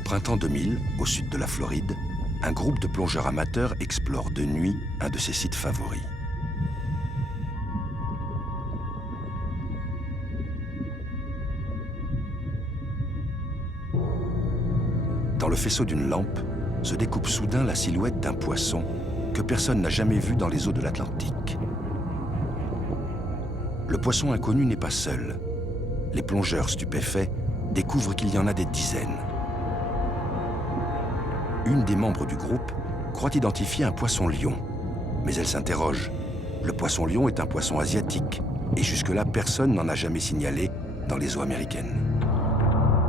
Au printemps 2000, au sud de la Floride, un groupe de plongeurs amateurs explore de nuit un de ses sites favoris. Dans le faisceau d'une lampe, se découpe soudain la silhouette d'un poisson que personne n'a jamais vu dans les eaux de l'Atlantique. Le poisson inconnu n'est pas seul. Les plongeurs stupéfaits découvrent qu'il y en a des dizaines. Une des membres du groupe croit identifier un poisson-lion, mais elle s'interroge. Le poisson-lion est un poisson asiatique, et jusque-là, personne n'en a jamais signalé dans les eaux américaines.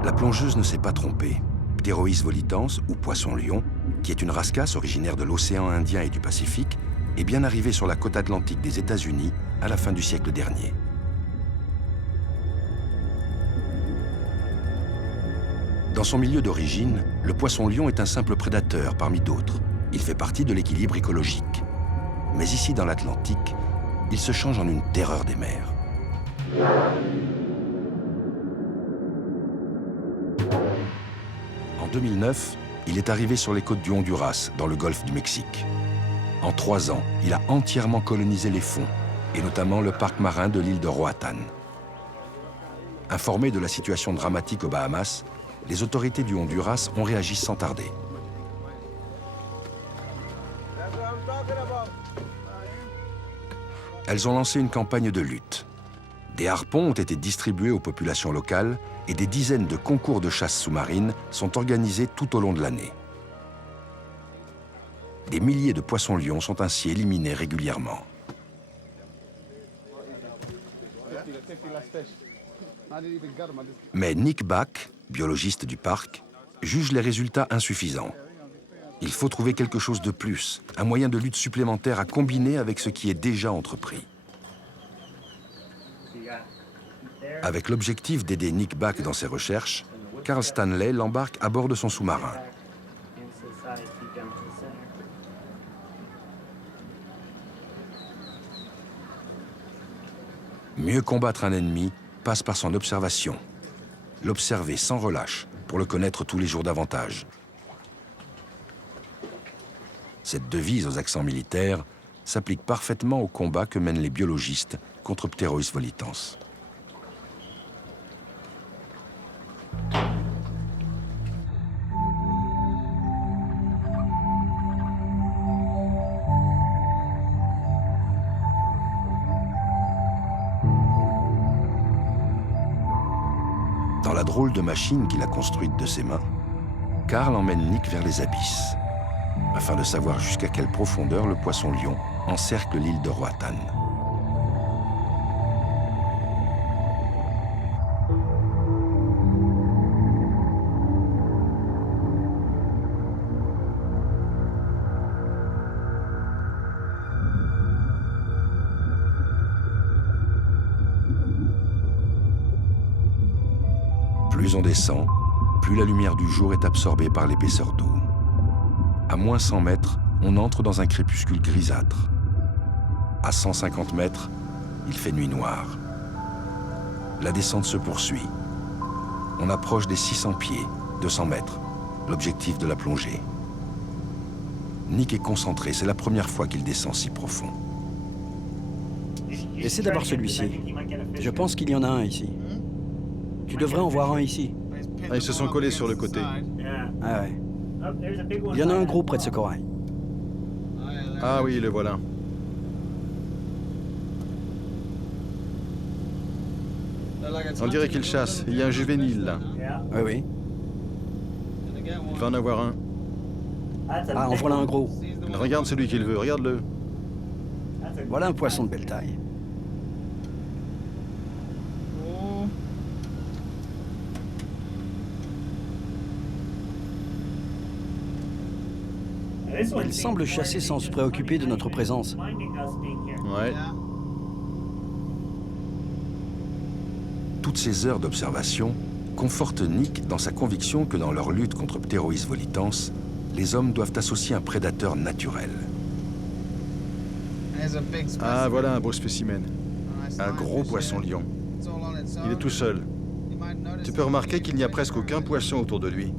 La plongeuse ne s'est pas trompée. Pterois volitans, ou poisson-lion, qui est une rascasse originaire de l'océan Indien et du Pacifique, est bien arrivé sur la côte atlantique des États-Unis à la fin du siècle dernier. Dans son milieu d'origine, le poisson-lion est un simple prédateur parmi d'autres. Il fait partie de l'équilibre écologique. Mais ici, dans l'Atlantique, il se change en une terreur des mers. En 2009, il est arrivé sur les côtes du Honduras, dans le golfe du Mexique. En 3 ans, il a entièrement colonisé les fonds, et notamment le parc marin de l'île de Roatán. Informés de la situation dramatique aux Bahamas, les autorités du Honduras ont réagi sans tarder. Elles ont lancé une campagne de lutte. Des harpons ont été distribués aux populations locales et des dizaines de concours de chasse sous-marine sont organisés tout au long de l'année. Des milliers de poissons-lions sont ainsi éliminés régulièrement. Mais Nick Bach, biologiste du parc, juge les résultats insuffisants. Il faut trouver quelque chose de plus, un moyen de lutte supplémentaire à combiner avec ce qui est déjà entrepris. Avec l'objectif d'aider Nick Bach dans ses recherches, Carl Stanley l'embarque à bord de son sous-marin. Mieux combattre un ennemi passe par son observation. L'observer sans relâche pour le connaître tous les jours davantage. Cette devise aux accents militaires s'applique parfaitement au combat que mènent les biologistes contre Pterois volitans. Dans la drôle de machine qu'il a construite de ses mains, Carl emmène Nick vers les abysses, afin de savoir jusqu'à quelle profondeur le poisson-lion encercle l'île de Roatán. Plus on descend, plus la lumière du jour est absorbée par l'épaisseur d'eau. À moins 100 mètres, on entre dans un crépuscule grisâtre. À 150 mètres, il fait nuit noire. La descente se poursuit. On approche des 600 pieds, 200 mètres, l'objectif de la plongée. Nick est concentré, c'est la première fois qu'il descend si profond. Essaie d'abord celui-ci. Je pense qu'il y en a un ici. Tu devrais en voir un ici. Ah, ils se sont collés sur le côté. Ah ouais. Il y en a un gros près de ce corail. Ah oui, le voilà. On dirait qu'il chasse. Il y a un juvénile là. Oui, oui. Il va en avoir un. Ah, en voilà un gros. Regarde celui qu'il veut, regarde-le. Voilà un poisson de belle taille. Il semble chasser sans se préoccuper de notre présence. Ouais. Toutes ces heures d'observation confortent Nick dans sa conviction que dans leur lutte contre Pterois volitans, les hommes doivent associer un prédateur naturel. Ah, voilà un beau spécimen. Un gros poisson-lion. Il est tout seul. Tu peux remarquer qu'il n'y a presque aucun poisson autour de lui.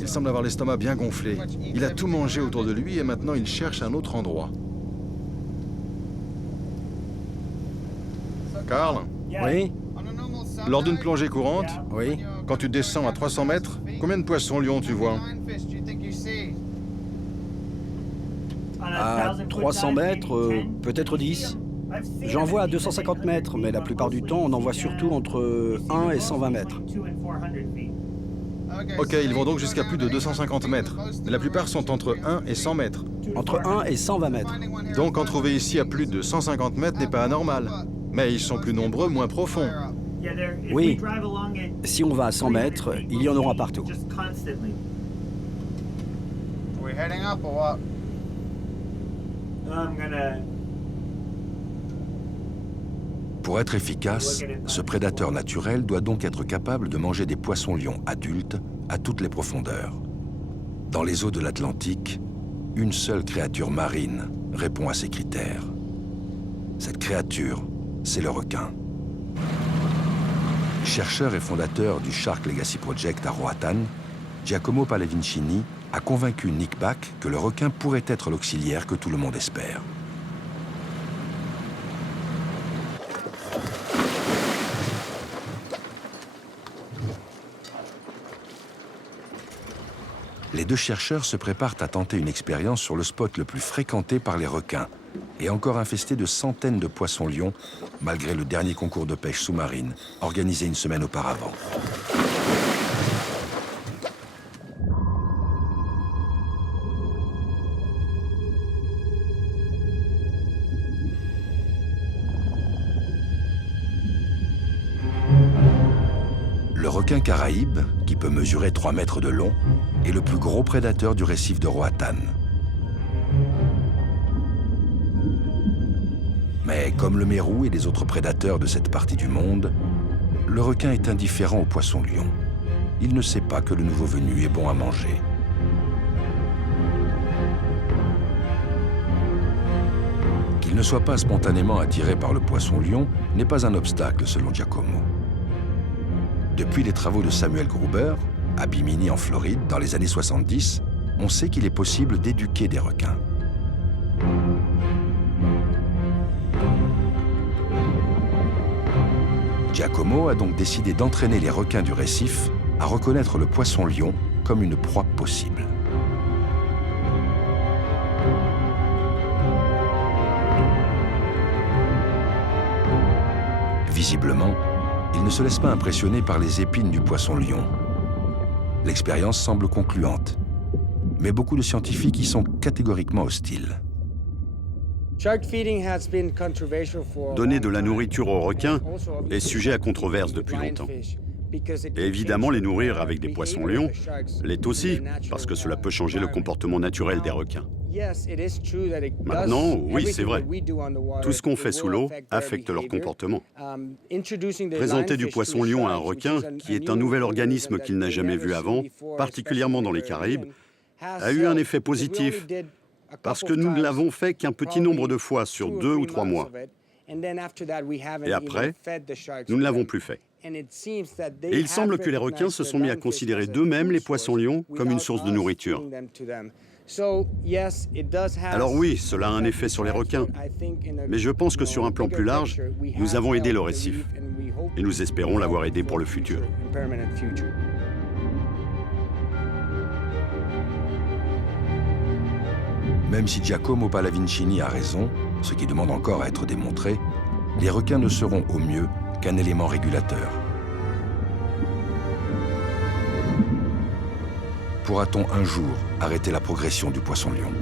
Il semble avoir l'estomac bien gonflé. Il a tout mangé autour de lui et maintenant il cherche un autre endroit. Carl, Oui? lors d'une plongée courante, Oui? quand tu descends à 300 mètres, combien de poissons-lions tu vois? À 300 mètres, peut-être 10. J'en vois à 250 mètres, mais la plupart du temps, on en voit surtout entre 1 et 120 mètres. Ok, ils vont donc jusqu'à plus de 250 mètres. Mais la plupart sont entre 1 et 100 mètres. Entre 1 et 120 mètres. Donc en trouver ici à plus de 150 mètres n'est pas anormal. Mais ils sont plus nombreux, moins profonds. Oui. Si on va à 100 mètres, il y en aura partout. Pour être efficace, ce prédateur naturel doit donc être capable de manger des poissons-lions adultes à toutes les profondeurs. Dans les eaux de l'Atlantique, une seule créature marine répond à ces critères. Cette créature, c'est le requin. Chercheur et fondateur du Shark Legacy Project à Roatan, Giacomo Pallavicini a convaincu Nick Bach que le requin pourrait être l'auxiliaire que tout le monde espère. Les deux chercheurs se préparent à tenter une expérience sur le spot le plus fréquenté par les requins et encore infesté de centaines de poissons-lions, malgré le dernier concours de pêche sous-marine organisé une semaine auparavant. Le requin caraïbe, qui peut mesurer 3 mètres de long, est le plus gros prédateur du récif de Roatan. Mais comme le mérou et les autres prédateurs de cette partie du monde, le requin est indifférent aux poissons-lions. Il ne sait pas que le nouveau venu est bon à manger. Qu'il ne soit pas spontanément attiré par le poisson-lion n'est pas un obstacle selon Giacomo. Depuis les travaux de Samuel Gruber, à Bimini en Floride, dans les années 70, on sait qu'il est possible d'éduquer des requins. Giacomo a donc décidé d'entraîner les requins du récif à reconnaître le poisson-lion comme une proie possible. Visiblement, il ne se laisse pas impressionner par les épines du poisson-lion. L'expérience semble concluante, mais beaucoup de scientifiques y sont catégoriquement hostiles. Donner de la nourriture aux requins est sujet à controverse depuis longtemps. Et évidemment, les nourrir avec des poissons-lions l'est aussi, parce que cela peut changer le comportement naturel des requins. Maintenant, oui, c'est vrai. Tout ce qu'on fait sous l'eau affecte leur comportement. Présenter du poisson-lion à un requin, qui est un nouvel organisme qu'il n'a jamais vu avant, particulièrement dans les Caraïbes, a eu un effet positif, parce que nous ne l'avons fait qu'un petit nombre de fois sur 2 ou 3 mois. Et après, nous ne l'avons plus fait. Et il semble que les requins se sont mis à considérer d'eux-mêmes les poissons-lions comme une source de nourriture. Alors oui, cela a un effet sur les requins, mais je pense que sur un plan plus large, nous avons aidé le récif, et nous espérons l'avoir aidé pour le futur. Même si Giacomo Pallavicini a raison, ce qui demande encore à être démontré, les requins ne seront au mieux qu'un élément régulateur. Pourra-t-on un jour arrêter la progression du poisson-lion ?